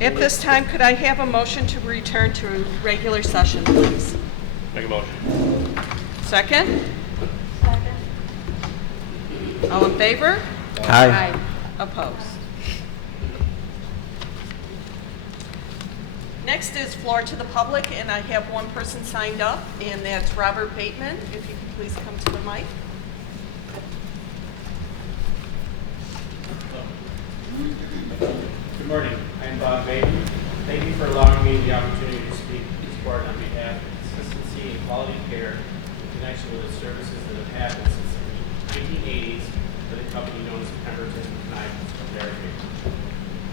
At this time, could I have a motion to return to regular session, please? Make a motion. Second? Second. All in favor? Aye. Opposed? Next is floor to the public, and I have one person signed up, and that's Robert Bateman. If you could please come to the mic. Good morning. I'm Bob Bateman. Thank you for allowing me the opportunity to speak to this board on behalf of consistency and quality care in connection with the services that have happened since the 1980s for the company known as Pemberton Knife Physical Therapy.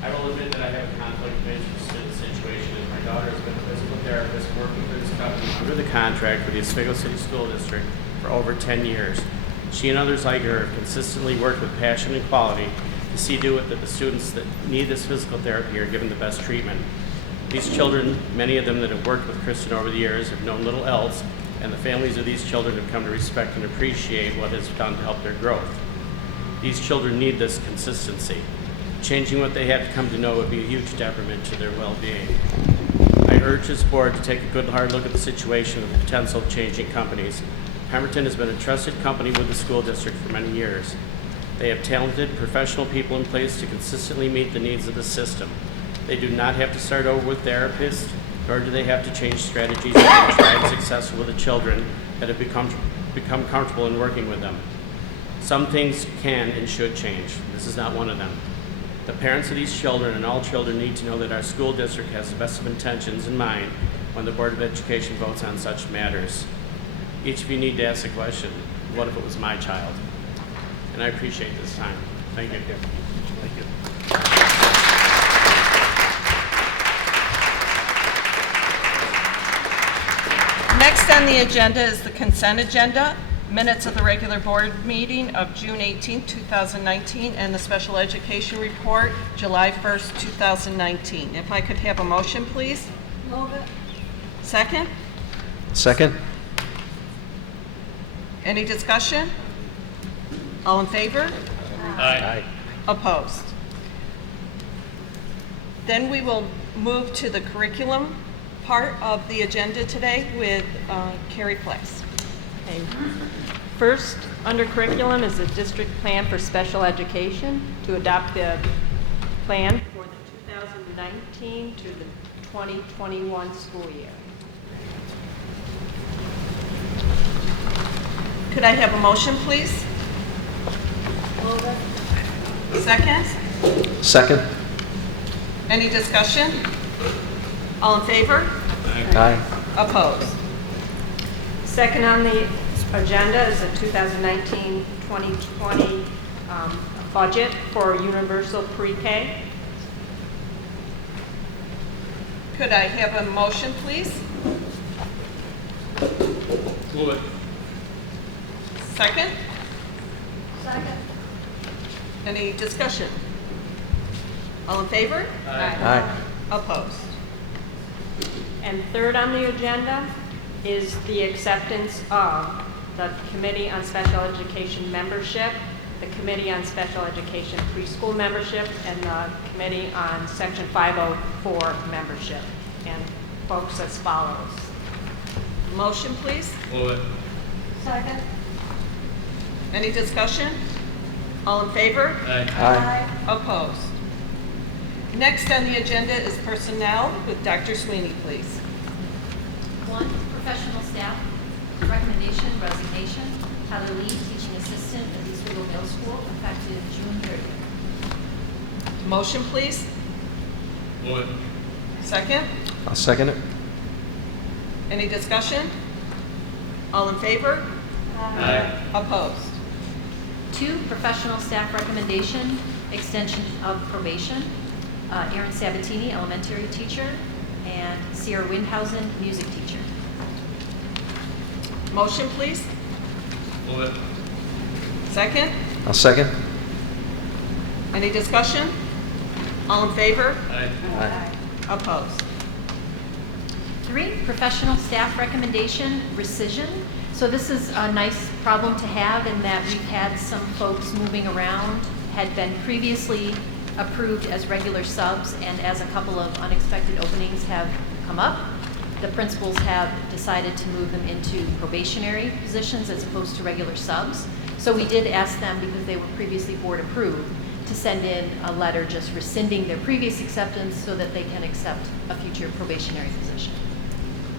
I will admit that I have a conflict of interest in the situation, as my daughter has been a physical therapist working for this company under the contract for the Oswego City School District for over 10 years. She and others like her have consistently worked with passion and quality to see to it that the students that need this physical therapy are given the best treatment. These children, many of them that have worked with Kristen over the years, have known little else, and the families of these children have come to respect and appreciate what has done to help their growth. These children need this consistency. Changing what they have come to know would be a huge detriment to their well-being. I urge this board to take a good hard look at the situation and the potential of changing companies. Pemberton has been a trusted company with the school district for many years. They have talented, professional people in place to consistently meet the needs of the system. They do not have to start over with therapists, nor do they have to change strategies that have been tried successful with the children that have become comfortable in working with them. Some things can and should change. This is not one of them. The parents of these children and all children need to know that our school district has the best of intentions in mind when the Board of Education votes on such matters. Each of you need to ask the question, what if it was my child? And I appreciate this time. Thank you. Thank you. Next on the agenda is the consent agenda, minutes of the regular board meeting of June 18, 2019, and the special education report, July 1st, 2019. If I could have a motion, please. Move it. Second? Second? Any discussion? All in favor? Aye. Opposed? Then we will move to the curriculum part of the agenda today with Carrie Place. Okay. First, under curriculum is the district plan for special education to adopt the plan for the 2019 to the 2021 school year. Could I have a motion, please? Move it. Second? Second? Any discussion? All in favor? Aye. Opposed? Second on the agenda is the 2019-2020 budget for universal pre-K. Could I have a motion, please? Move it. Second? Second. Any discussion? All in favor? Aye. Opposed? And third on the agenda is the acceptance of the Committee on Special Education membership, the Committee on Special Education preschool membership, and the Committee on Section 504 membership. And folks, as follows. Motion, please? Move it. Second. Any discussion? All in favor? Aye. Opposed? Next on the agenda is personnel with Dr. Sweeney, please. 1, professional staff, recommendation, resignation, Tyler Lee, teaching assistant at East River Middle School, effective June 30th. Motion, please. Move it. Second? I'll second it. Any discussion? All in favor? Aye. Opposed? 2, professional staff recommendation, extension of probation, Erin Sabatini, elementary teacher, and Sierra Windhausen, music teacher. Motion, please. Move it. Second? I'll second. Any discussion? All in favor? Aye. Aye. Opposed? 3, professional staff recommendation, rescission. So this is a nice problem to have in that we've had some folks moving around, had been previously approved as regular subs, and as a couple of unexpected openings have come up, the principals have decided to move them into probationary positions as opposed to regular subs. So we did ask them, because they were previously board approved, to send in a letter just rescinding their previous acceptance so that they can accept a future probationary position.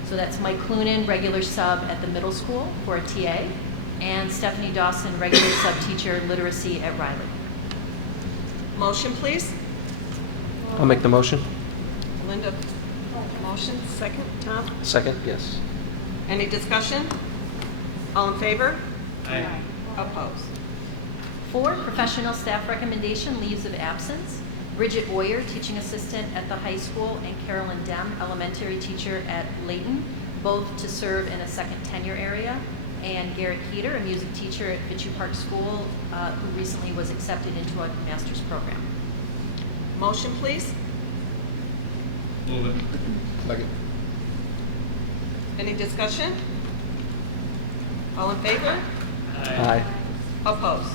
So that's Mike Clunan, regular sub at the middle school for a TA, and Stephanie Dawson, regular sub teacher literacy at Riley. Motion, please. I'll make the motion. Linda, motion, second. Tom? Second, yes. Any discussion? All in favor? Aye. Opposed? 4, professional staff recommendation, leaves of absence. Bridget Boyer, teaching assistant at the high school, and Carolyn Dem, elementary teacher at Layton, both to serve in a second tenure area. And Garrett Keeter, a music teacher at Fitchie Park School, who recently was accepted into a master's program. Motion, please. Move it. Second. Any discussion? All in favor? Aye. Opposed?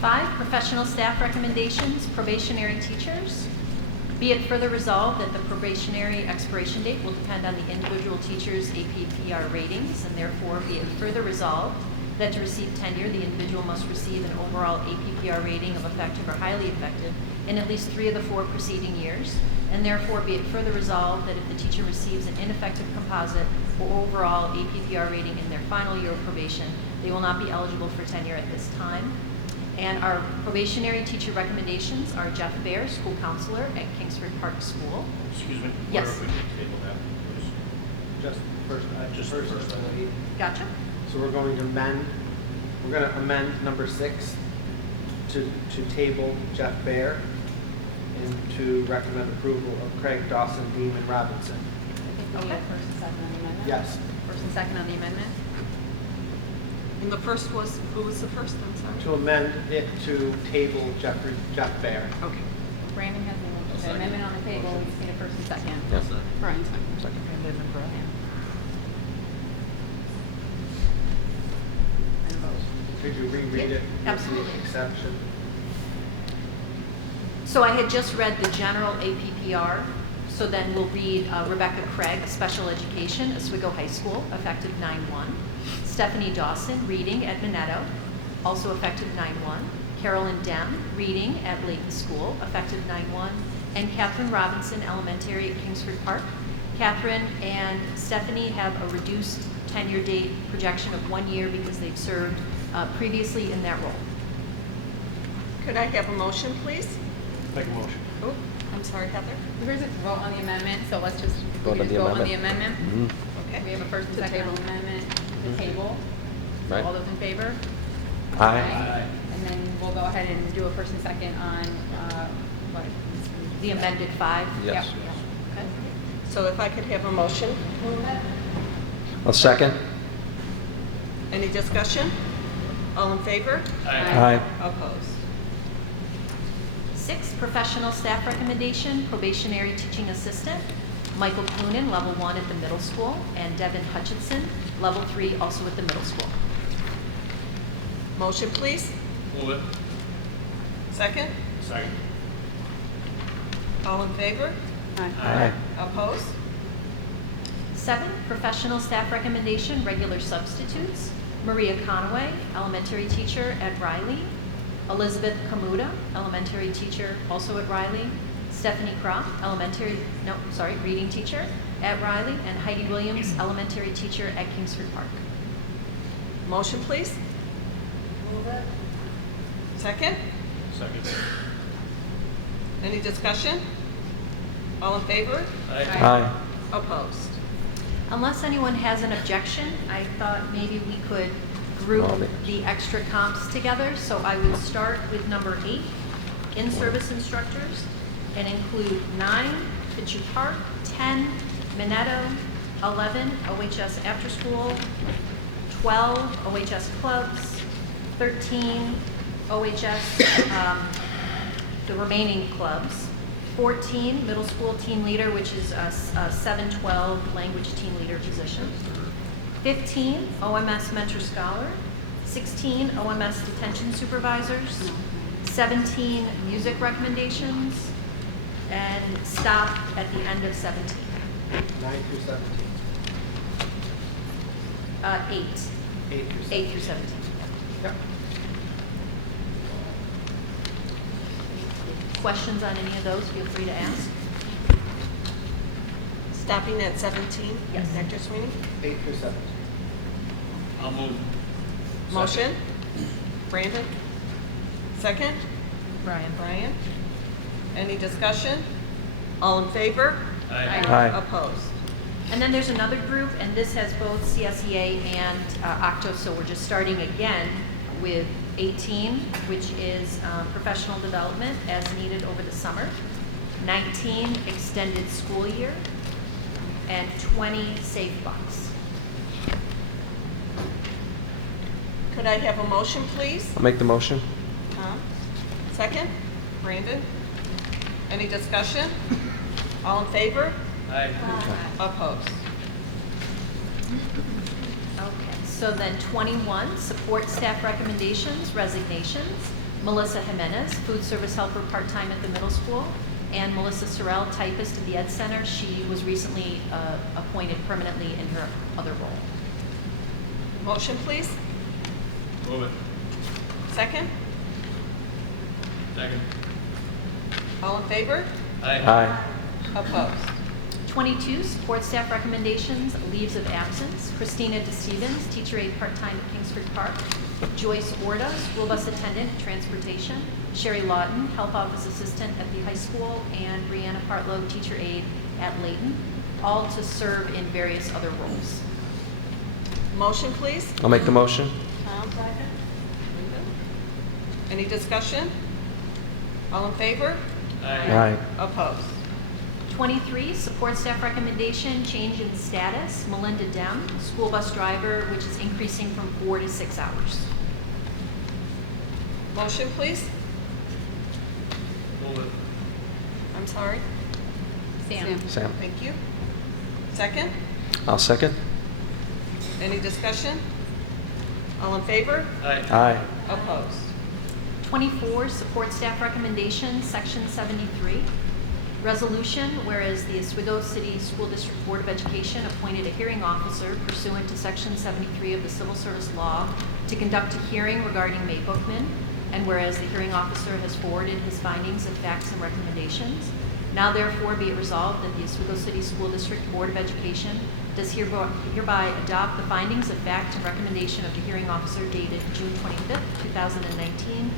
5, professional staff recommendations, probationary teachers. Be it further resolved that the probationary expiration date will depend on the individual teacher's APPR ratings, and therefore be it further resolved that to receive tenure, the individual must receive an overall APPR rating of effective or highly effective in at least 3 of the 4 preceding years, and therefore be it further resolved that if the teacher receives an ineffective composite or overall APPR rating in their final year of probation, they will not be eligible for tenure at this time. And our probationary teacher recommendations are Jeff Baer, school counselor at Kingsford Park School. Excuse me? Yes. Where we can table that, please. Just first, I believe. Gotcha. So we're going to amend number 6 to table Jeff Baer and to recommend approval of Craig Dawson, Beam, Robinson. Okay. First and second on the amendment? Yes. First and second on the amendment? And the first was, who was the first? I'm sorry. To amend it to table Jeff Baer. Okay. Brandon has the amendment on the table, we just need a first and second. Yes. Brian, second. Second. And vote. Could you reread it? with Absolutely. the exception. So I had just read the general APPR, so then we'll read Rebecca Craig, special education, Oswego High School, effective 9/1. Stephanie Dawson, reading at Minetto, also effective 9/1. Carolyn Dem, reading at Layton School, effective 9/1. And Catherine Robinson, elementary at Kingsford Park. Catherine and Stephanie have a reduced tenure date projection of 1 year because they've served previously in that role. Could I have a motion, please? Make a motion. Oh, I'm sorry, Heather. We're going to vote on the amendment, so let's just, Vote on the vote on the amendment. amendment. Mhm. Okay. We have a first and second on the amendment, the table. So Right. all those in favor? Aye. And then we'll go ahead and do a first and second on, what? The amended 5. Yes. Yep. Okay. So if I could have a motion? Move it. I'll second. Any discussion? All in favor? Aye. Opposed? 6, professional staff recommendation, probationary teaching assistant, Michael Clunan, level 1 at the middle school, and Devin Hutchinson, level 3, also at the middle school. Motion, please. Move it. Second? Second. All in favor? Aye. Opposed? 7, professional staff recommendation, regular substitutes, Maria Conaway, elementary teacher at Riley, Elizabeth Kamuda, elementary teacher also at Riley, Stephanie Croft, reading teacher at Riley, and Heidi Williams, elementary teacher at Kingsford Park. Motion, please. Move it. Second? Second. Any discussion? All in favor? Aye. Opposed? Unless anyone has an objection, I thought maybe we could group Well, the extra comps together. So I would start with number 8, in-service instructors, and include 9, Fitchie Park, 10, Minetto, 11, OHS after school, 12, OHS clubs, 13, OHS, the remaining clubs, 14, middle school team leader, which is a 7-12 language team leader position, 15, OMS mentor scholar, 16, OMS detention supervisors, 17 music recommendations, and stop at the end of 17. 9 through 17. 8. 8 through 17. 8 through 17. Yep. Questions on any of those, feel free to ask. Stopping at 17? Yes. Dr. Sweeney? 8 through 17. I'll move. Motion? Brandon? Second? Brian. Brian? Any discussion? All in favor? Aye. Opposed? And then there's another group, and this has both CSEA and Octo, so we're just starting again with 18, which is professional development as needed over the summer, 19, extended school year, and 20, Safe Bucks. Could I have a motion, please? I'll make the motion. Tom? Second? Brandon? Any discussion? All in favor? Aye. Opposed? Okay, so then 21, support staff recommendations, resignations. Melissa Jimenez, food service helper part-time at the middle school, and Melissa Sorrell, typist at the Ed Center. She was recently appointed permanently in her other role. Motion, please? Move it. Second? Second. All in favor? Aye. Opposed? 22, support staff recommendations, leaves of absence. Christina DeStevens, teacher aide part-time at Kingsford Park. Joyce Orda, school bus attendant at transportation. Sherry Lawton, health office assistant at the high school. And Brianna Partlow, teacher aide at Layton, all to serve in various other roles. Motion, please? I'll make the motion. Tom? Any discussion? All in favor? Aye. Opposed? 23, support staff recommendation, change in status. Melinda Dem, school bus driver, which is increasing from 4 to 6 hours. Motion, please? Move it. I'm sorry? Sam. Sam. Thank you. Second? I'll second. Any discussion? All in favor? Aye. Opposed? 24, support staff recommendation, section 73. Resolution, whereas the Oswego City School District Board of Education appointed a hearing officer pursuant to section 73 of the Civil Service Law to conduct a hearing regarding May Bookman, and whereas the hearing officer has forwarded his findings of facts and recommendations, now therefore be it resolved that the Oswego City School District Board of Education does hereby adopt the findings of fact and recommendation of the hearing officer dated June 25th, 2019,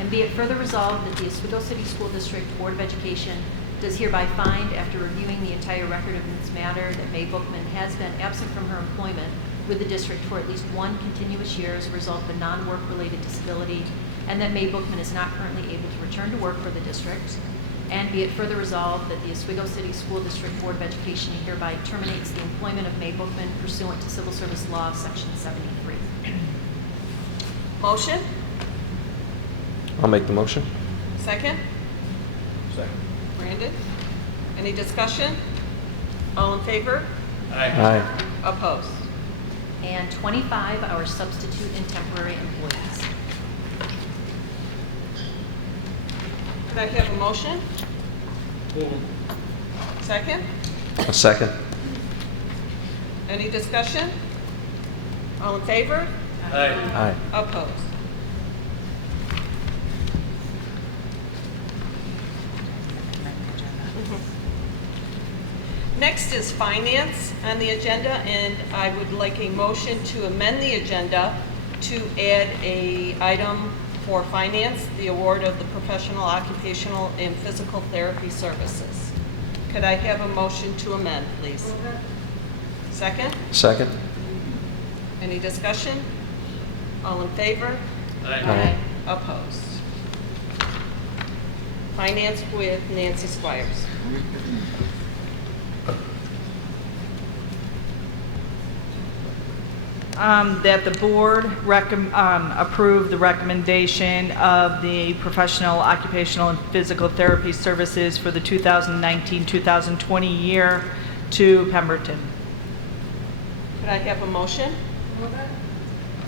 and be it further resolved that the Oswego City School District Board of Education does hereby find, after reviewing the entire record of this matter, that May Bookman has been absent from her employment with the district for at least 1 continuous year as a result of a non-work related disability, and that May Bookman is not currently able to return to work for the district. And be it further resolved that the Oswego City School District Board of Education hereby terminates the employment of May Bookman pursuant to Civil Service Law, Section 73. Motion? I'll make the motion. Second? Second. Brandon? Any discussion? All in favor? Aye. Opposed? And 25, our substitute and temporary employees. Could I have a motion? Move it. Second? A second. Any discussion? All in favor? Aye. Opposed? Next is finance on the agenda, and I would like a motion to amend the agenda to add a item for finance, the award of the professional, occupational, and physical therapy services. Could I have a motion to amend, please? Second? Second. Any discussion? All in favor? Aye. Opposed? Finance with Nancy Squires. That the board approve the recommendation of the professional, occupational, and physical therapy services for the 2019-2020 year to Pemberton. Could I have a motion?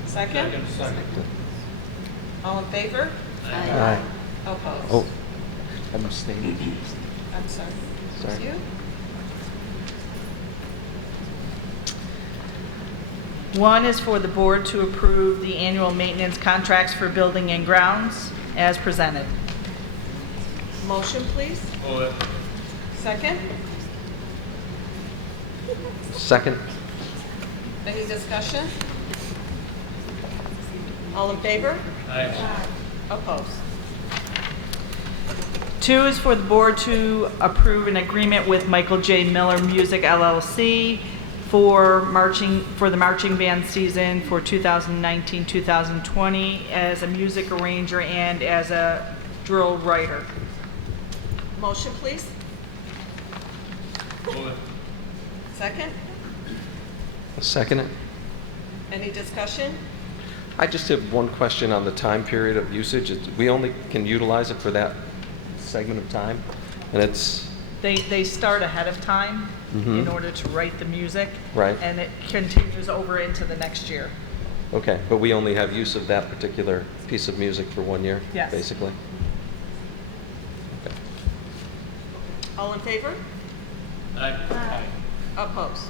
Second? Second. All in favor? Aye. Opposed? Oh, I'm abstaining. I'm sorry. Sorry. It's you? One is for the board to approve the annual maintenance contracts for building and grounds as presented. Motion, please. Move it. Second? Second? Any discussion? All in favor? Aye. Opposed? Two is for the board to approve an agreement with Michael J. Miller Music LLC for the marching band season for 2019-2020 as a music arranger and as a drill writer. Motion, please. Move it. Second? Second it? Any discussion? I just have one question on the time period of usage. We only can utilize it for that segment of time, and it's, They start ahead of time Mhm. in order to write the music. Right. And it continues over into the next year. okay, but we only have use of that particular piece of music for 1 year? Yes. Basically? Okay. All in favor? Aye. Opposed?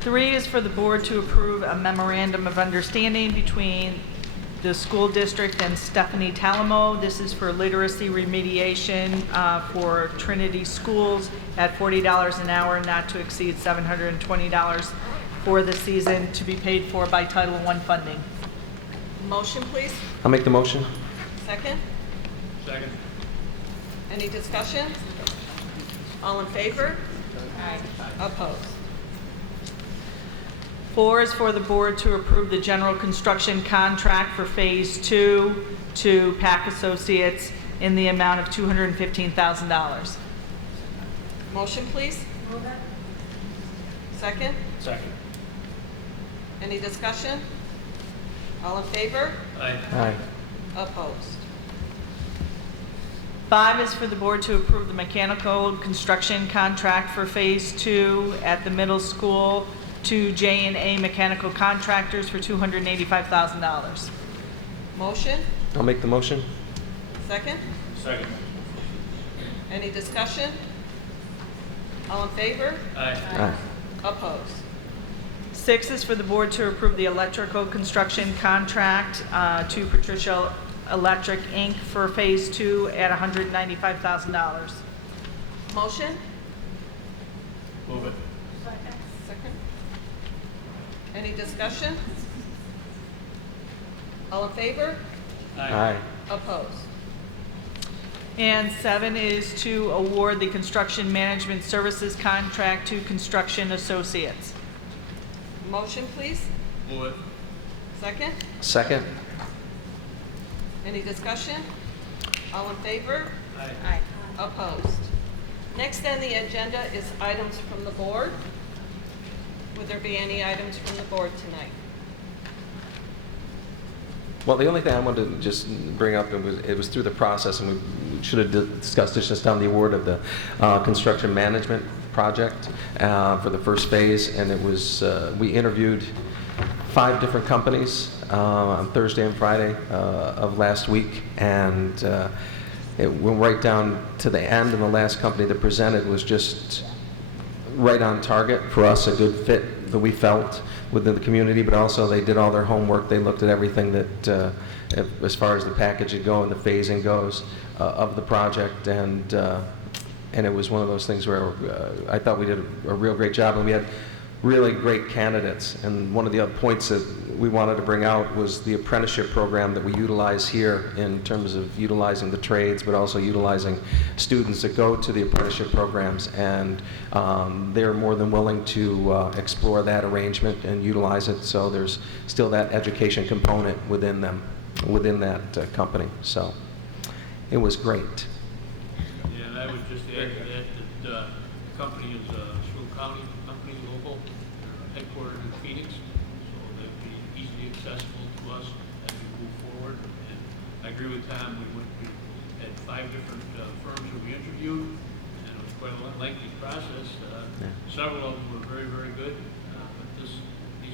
Three is for the board to approve a memorandum of understanding between the school district and Stephanie Talamo. This is for literacy remediation for Trinity schools at $40 an hour, not to exceed $720 for the season, to be paid for by Title I funding. Motion, please. I'll make the motion. Second? Second. Any discussion? All in favor? Aye. Opposed? Four is for the board to approve the general construction contract for Phase 2 to PAC Associates in the amount of $215,000. Motion, please. Move it. Second? Second. Any discussion? All in favor? Aye. Aye. Opposed. Five is for the board to approve the mechanical construction contract for Phase 2 at the middle school to J&A Mechanical Contractors for $285,000. Motion? I'll make the motion. Second? Second. Any discussion? All in favor? Aye. Aye. Opposed? Six is for the board to approve the electrical construction contract to Patricia Electric, Inc. for Phase 2 at $195,000. Motion? Move it. Second? Any discussion? All in favor? Aye. Opposed? And seven is to award the construction management services contract to Construction Associates. Motion, please. Move it. Second? Second? Any discussion? All in favor? Aye. Opposed? Next on the agenda is items from the board. Would there be any items from the board tonight? Well, the only thing I wanted to just bring up, it was through the process, and we should have discussed this just on the award of the construction management project for the first phase, and it was, we interviewed 5 different companies on Thursday and Friday of last week, and it went right down to the end, and the last company that presented was just right on target for us, a good fit that we felt within the community, but also they did all their homework. They looked at everything that, as far as the package would go and the phasing goes of the project, and it was one of those things where I thought we did a real great job, and we had really great candidates. And one of the other points that we wanted to bring out was the apprenticeship program that we utilize here in terms of utilizing the trades, but also utilizing students that go to the apprenticeship programs. And they're more than willing to explore that arrangement and utilize it. So there's still that education component within them, within that company. So it was great. Yeah, and I would just add to that, the company is a Sewell County company, local, headquartered in Phoenix, so they'd be easily accessible to us as we move forward. And I agree with Tom, we had 5 different firms that we interviewed, and it was quite a lengthy process. Several of them were very, very good, but these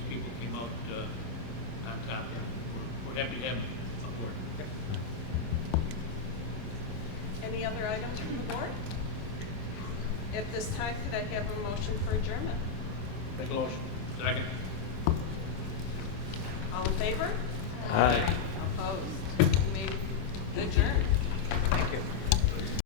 people came out on top. We're happy to have them on board. At this time, could I have a motion for adjournment? Make a motion. Second. All in favor? Aye.